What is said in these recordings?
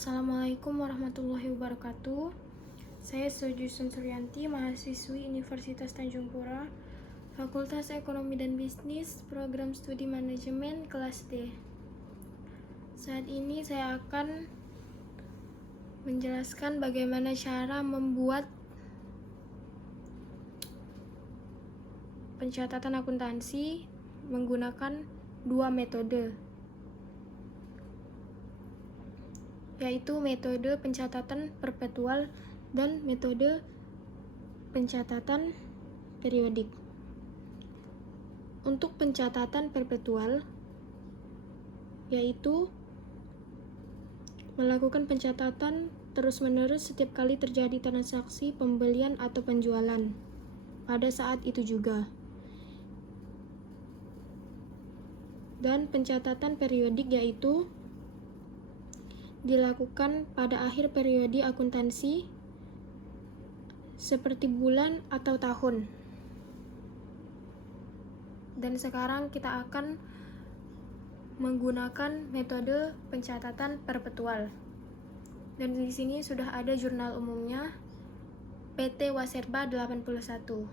Assalamualaikum warahmatullahi wabarakatuh. Saya Sojusun Suryanti, mahasiswi Universitas Tanjung Pura, Fakultas Ekonomi dan Bisnis, Program Studi Manajemen, kelas D. Saat ini saya akan menjelaskan bagaimana cara membuat pencatatan akuntansi menggunakan dua metode, yaitu metode pencatatan perpetual dan metode pencatatan periodik. Untuk pencatatan perpetual, yaitu melakukan pencatatan terus-menerus setiap kali terjadi transaksi pembelian atau penjualan pada saat itu juga. Dan pencatatan periodik yaitu dilakukan pada akhir periode akuntansi seperti bulan atau tahun. Dan sekarang kita akan menggunakan metode pencatatan perpetual. Dan di sini sudah ada jurnal umumnya PT Waserba 81.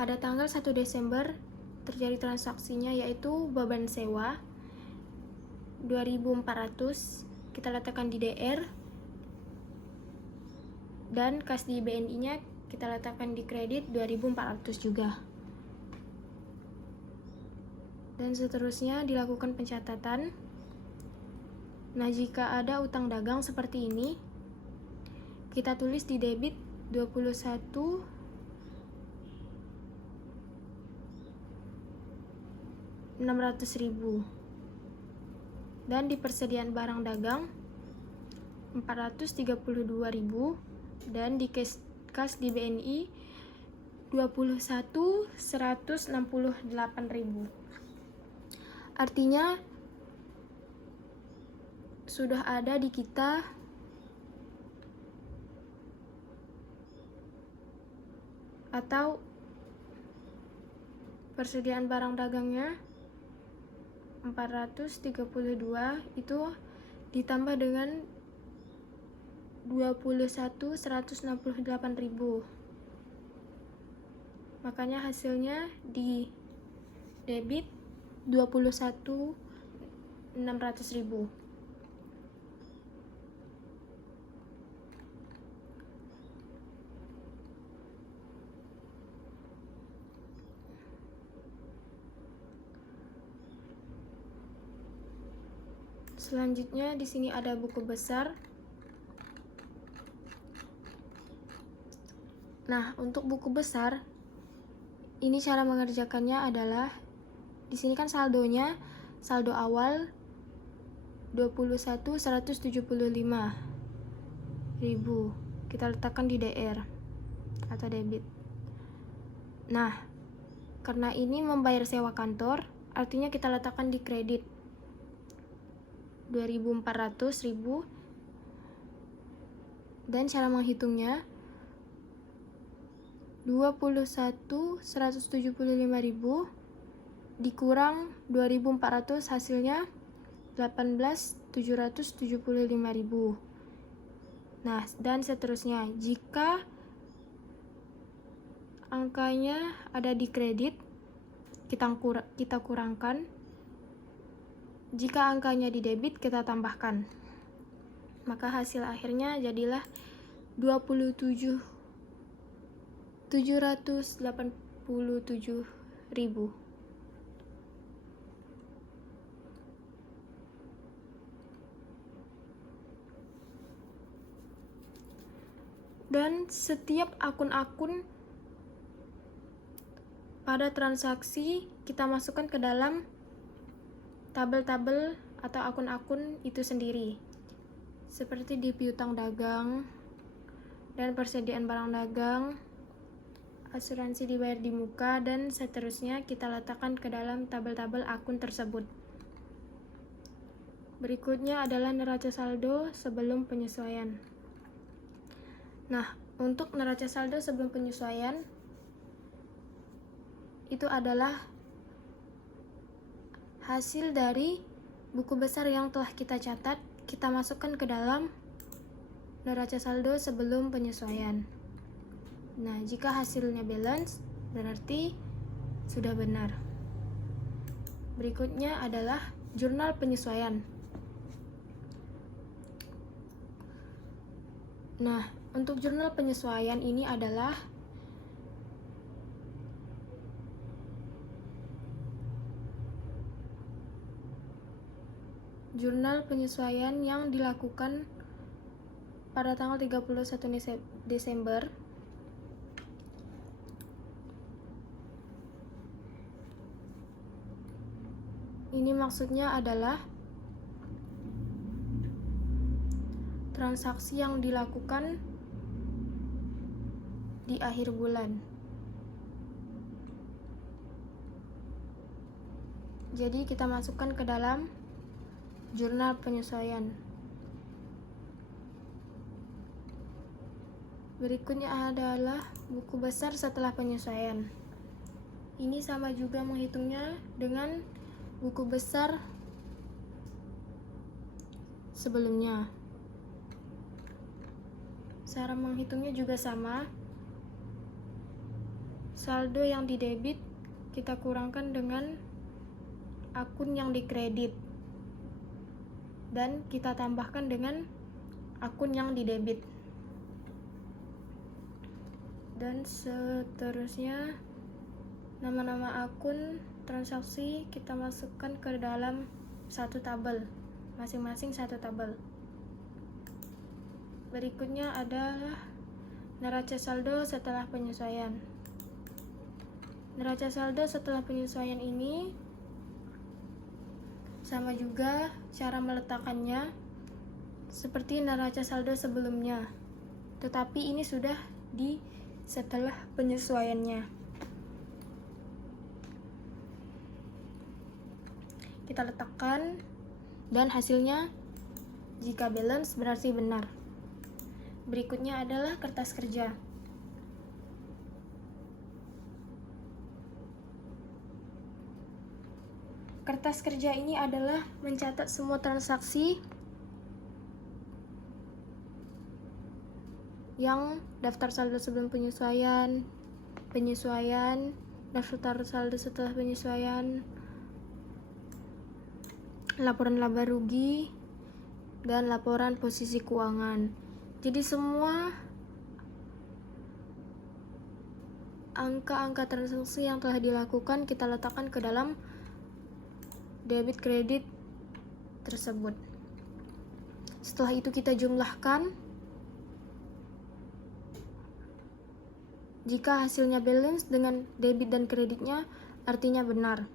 Pada tanggal 1 Desember terjadi transaksinya yaitu beban sewa 2.400, kita letakkan di DR, dan kas di BNI-nya kita letakkan di kredit 2.400 juga. Dan seterusnya dilakukan pencatatan. Nah, jika ada utang dagang seperti ini, kita tulis di debit 21.600.000. Dan di persediaan barang dagang 432.000, dan di kas di BNI 21.168.000. Artinya sudah ada di kita atau persediaan barang dagangnya 432 itu ditambah dengan 21.168.000. Makanya hasilnya di debit 21.600.000. Selanjutnya di sini ada buku besar. Nah, untuk buku besar ini cara mengerjakannya adalah di sini kan saldonya, saldo awal 21.175.000. Kita letakkan di DR atau debit. Nah, karena ini membayar sewa kantor, artinya kita letakkan di kredit 2.400.000. Dan cara menghitungnya 21.175.000 dikurang 2.400, hasilnya 18.775.000. Nah, dan seterusnya. Jika angkanya ada di kredit, kita kurangkan. Jika angkanya di debit, kita tambahkan. Maka hasil akhirnya jadilah 27.787.000. Dan setiap akun-akun pada transaksi kita masukkan ke dalam tabel-tabel atau akun-akun itu sendiri, seperti di piutang dagang dan persediaan barang dagang, asuransi dibayar di muka, dan seterusnya kita letakkan ke dalam tabel-tabel akun tersebut. Berikutnya adalah neraca saldo sebelum penyesuaian. Nah, untuk neraca saldo sebelum penyesuaian itu adalah hasil dari buku besar yang telah kita catat kita masukkan ke dalam neraca saldo sebelum penyesuaian. Nah, jika hasilnya balance, berarti sudah benar. Berikutnya adalah jurnal penyesuaian. Nah, untuk jurnal penyesuaian ini adalah jurnal penyesuaian yang dilakukan pada tanggal 31 Desember ini maksudnya adalah transaksi yang dilakukan di akhir bulan. Jadi kita masukkan ke dalam jurnal penyesuaian. Berikutnya adalah buku besar setelah penyesuaian. Ini sama juga menghitungnya dengan buku besar sebelumnya. Cara menghitungnya juga sama. Saldo yang didebit kita kurangkan dengan akun yang dikredit, dan kita tambahkan dengan akun yang didebit, dan seterusnya. Nama-nama akun transaksi kita masukkan ke dalam satu tabel, masing-masing satu tabel. Berikutnya adalah neraca saldo setelah penyesuaian. Neraca saldo setelah penyesuaian ini sama juga cara meletakkannya seperti neraca saldo sebelumnya, tetapi ini sudah di setelah penyesuaiannya. Kita letakkan, dan hasilnya jika balance berarti benar. Berikutnya adalah kertas kerja. Kertas kerja ini adalah mencatat semua transaksi yang daftar saldo sebelum penyesuaian, daftar saldo setelah penyesuaian, laporan laba rugi, dan laporan posisi keuangan. Jadi semua angka-angka transaksi yang telah dilakukan kita letakkan ke dalam debit kredit tersebut. Setelah itu kita jumlahkan. Jika hasilnya balance dengan debit dan kreditnya, artinya benar.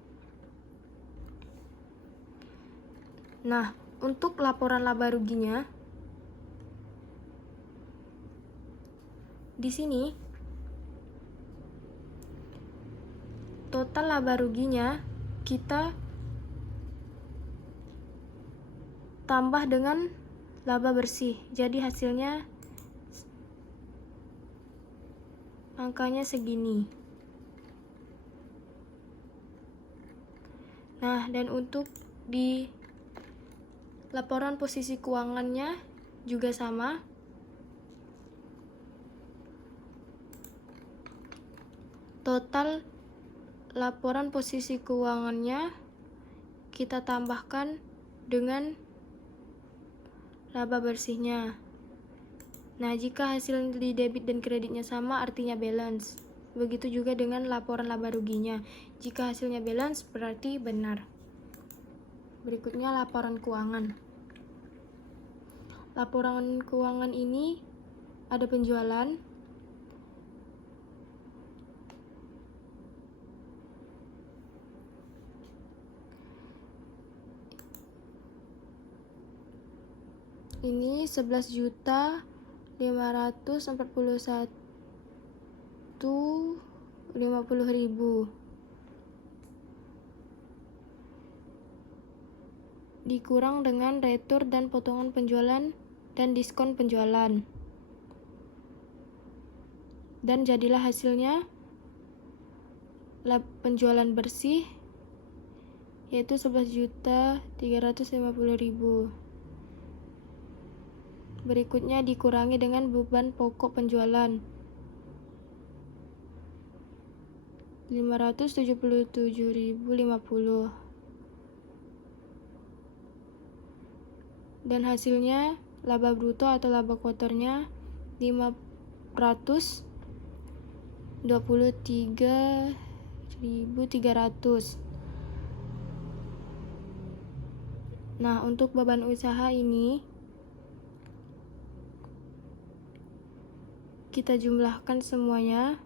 Nah, untuk laporan laba ruginya, di sini total laba ruginya kita tambah dengan laba bersih. Jadi hasilnya angkanya segini. Nah, dan untuk di laporan posisi keuangannya juga sama. Total laporan posisi keuangannya kita tambahkan dengan laba bersihnya. Nah, jika hasil di debit dan kreditnya sama, artinya balance. Begitu juga dengan laporan laba ruginya. Jika hasilnya balance, berarti benar. Berikutnya laporan keuangan. Laporan keuangan ini ada penjualan, ini 11.541.50.000 dikurang dengan retur dan potongan penjualan dan diskon penjualan, dan jadilah hasilnya penjualan bersih yaitu 11.350.000. Berikutnya dikurangi dengan beban pokok penjualan 577.050, dan hasilnya laba bruto atau laba kotornya 523.300. Nah, untuk beban usaha ini kita jumlahkan semuanya.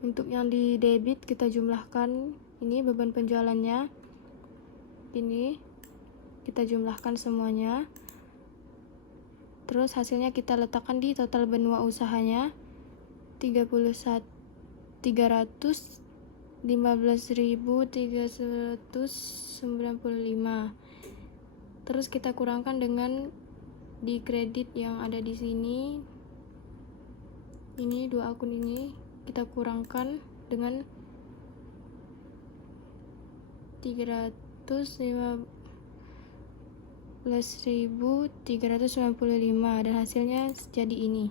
Untuk yang di debit kita jumlahkan, ini beban penjualannya, ini kita jumlahkan semuanya. Terus hasilnya kita letakkan di total benua usahanya 315.395. Terus kita kurangkan dengan di kredit yang ada di sini. Ini dua akun ini kita kurangkan dengan 315.395 dan hasilnya jadi ini.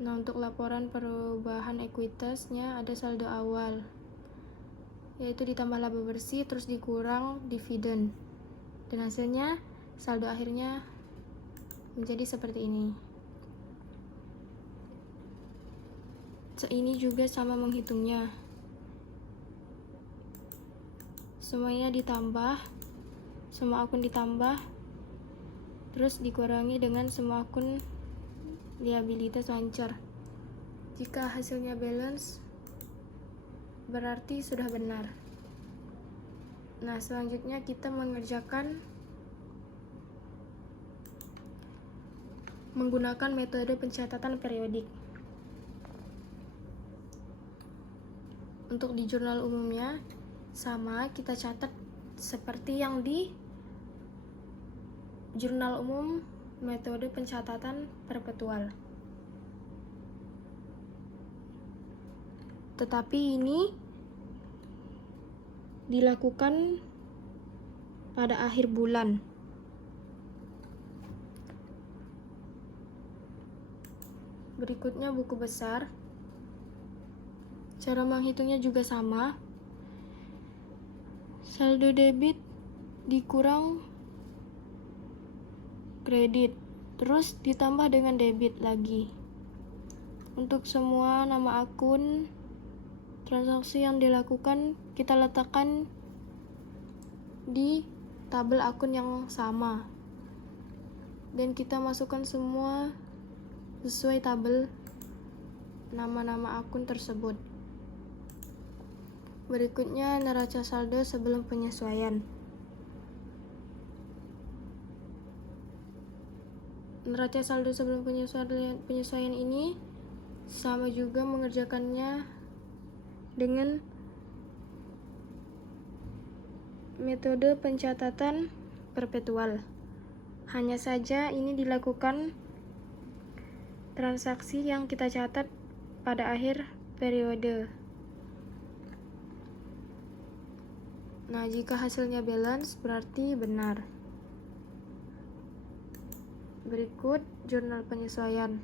Nah, untuk laporan perubahan ekuitasnya ada saldo awal, yaitu ditambah laba bersih terus dikurang dividen, dan hasilnya saldo akhirnya menjadi seperti ini. Ini juga sama menghitungnya, semuanya ditambah, semua akun ditambah, terus dikurangi dengan semua akun liabilitas lancar. Jika hasilnya balance, berarti sudah benar. Nah, selanjutnya kita mengerjakan menggunakan metode pencatatan periodik. Untuk di jurnal umumnya sama, kita catat seperti yang di jurnal umum metode pencatatan perpetual. Tetapi ini dilakukan pada akhir bulan. Berikutnya buku besar. Cara menghitungnya juga sama. Saldo debit dikurang kredit, terus ditambah dengan debit lagi. Untuk semua nama akun transaksi yang dilakukan kita letakkan di tabel akun yang sama, dan kita masukkan semua sesuai tabel nama-nama akun tersebut. Berikutnya neraca saldo sebelum penyesuaian. Neraca saldo sebelum penyesuaian ini sama juga mengerjakannya dengan metode pencatatan perpetual. Hanya saja ini dilakukan transaksi yang kita catat pada akhir periode. Nah, jika hasilnya balance berarti benar. Berikut jurnal penyesuaian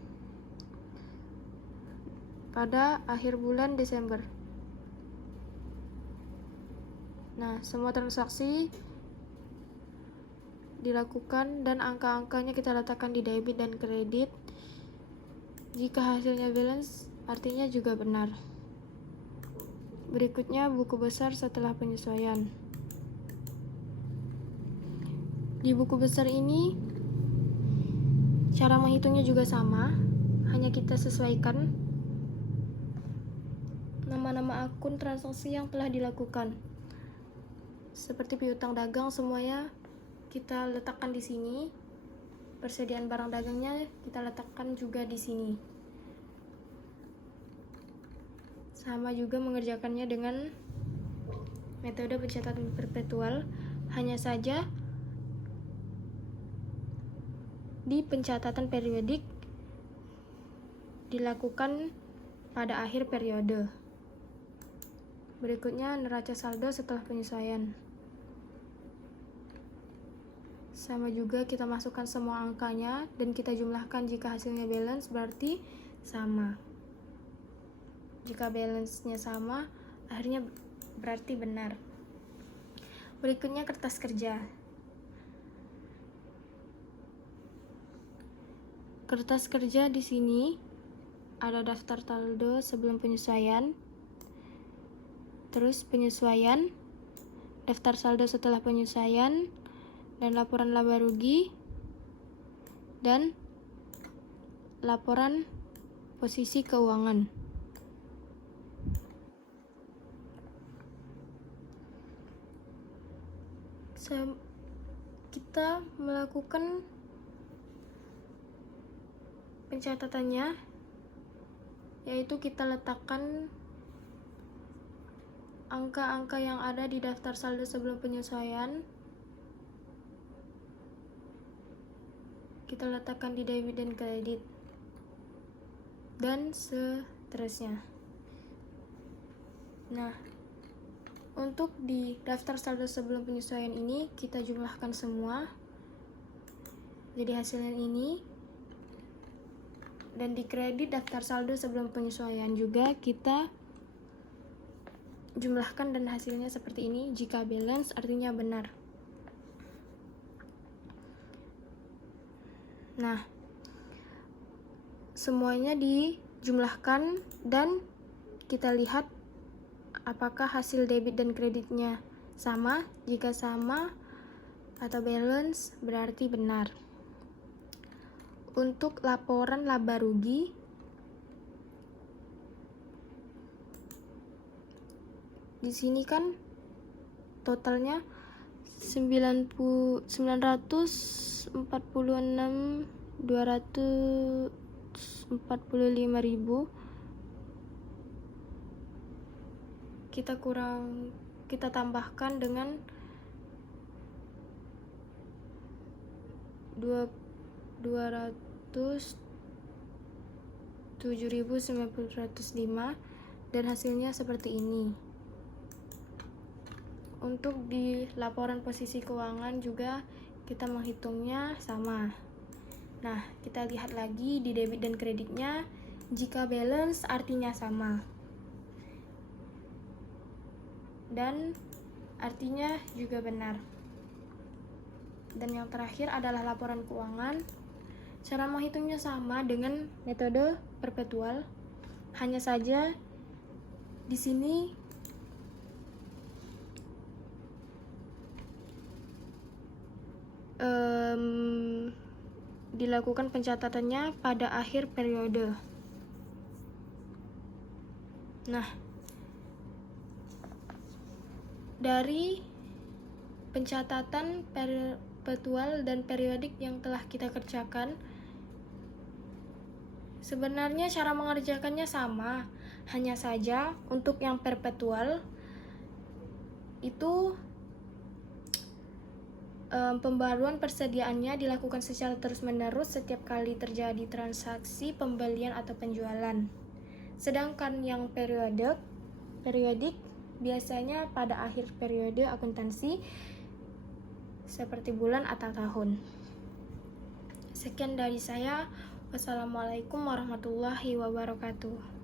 pada akhir bulan Desember. Nah, semua transaksi dilakukan dan angka-angkanya kita letakkan di debit dan kredit. Jika hasilnya balance, artinya juga benar. Berikutnya buku besar setelah penyesuaian. Di buku besar ini cara menghitungnya juga sama, hanya kita sesuaikan nama-nama akun transaksi yang telah dilakukan. Seperti piutang dagang, semuanya kita letakkan di sini. Persediaan barang dagangnya kita letakkan juga di sini. Sama juga mengerjakannya dengan metode pencatatan perpetual, hanya saja di pencatatan periodik dilakukan pada akhir periode. Berikutnya neraca saldo setelah penyesuaian. Sama juga kita masukkan semua angkanya dan kita jumlahkan. Jika hasilnya balance berarti sama. Jika balance-nya sama, akhirnya berarti benar. Berikutnya kertas kerja. Kertas kerja di sini ada daftar saldo sebelum penyesuaian, terus penyesuaian, daftar saldo setelah penyesuaian, dan laporan laba rugi, dan laporan posisi keuangan. Kita melakukan pencatatannya, yaitu kita letakkan angka-angka yang ada di daftar saldo sebelum penyesuaian, kita letakkan di debit dan kredit, dan seterusnya. Nah, untuk di daftar saldo sebelum penyesuaian ini kita jumlahkan semua, jadi hasilnya ini. Dan di kredit daftar saldo sebelum penyesuaian juga kita jumlahkan dan hasilnya seperti ini. Jika balance artinya benar. Nah, semuanya dijumlahkan dan kita lihat apakah hasil debit dan kreditnya sama. Jika sama atau balance berarti benar. Untuk laporan laba rugi, di sini kan totalnya 946.245.000. Kita tambahkan dengan 207.905 dan hasilnya seperti ini. Untuk di laporan posisi keuangan juga kita menghitungnya sama. Nah, kita lihat lagi di debit dan kreditnya. Jika balance artinya sama. Dan artinya juga benar. Dan yang terakhir adalah laporan keuangan. Cara menghitungnya sama dengan metode perpetual. Hanya saja di sini dilakukan pencatatannya pada akhir periode. Nah, dari pencatatan perpetual dan periodik yang telah kita kerjakan, sebenarnya cara mengerjakannya sama. Hanya saja untuk yang perpetual itu pembaruan persediaannya dilakukan secara terus-menerus setiap kali terjadi transaksi pembelian atau penjualan. Sedangkan yang periodik biasanya pada akhir periode akuntansi seperti bulan atau tahun. Sekian dari saya. Wassalamualaikum warahmatullahi wabarakatuh.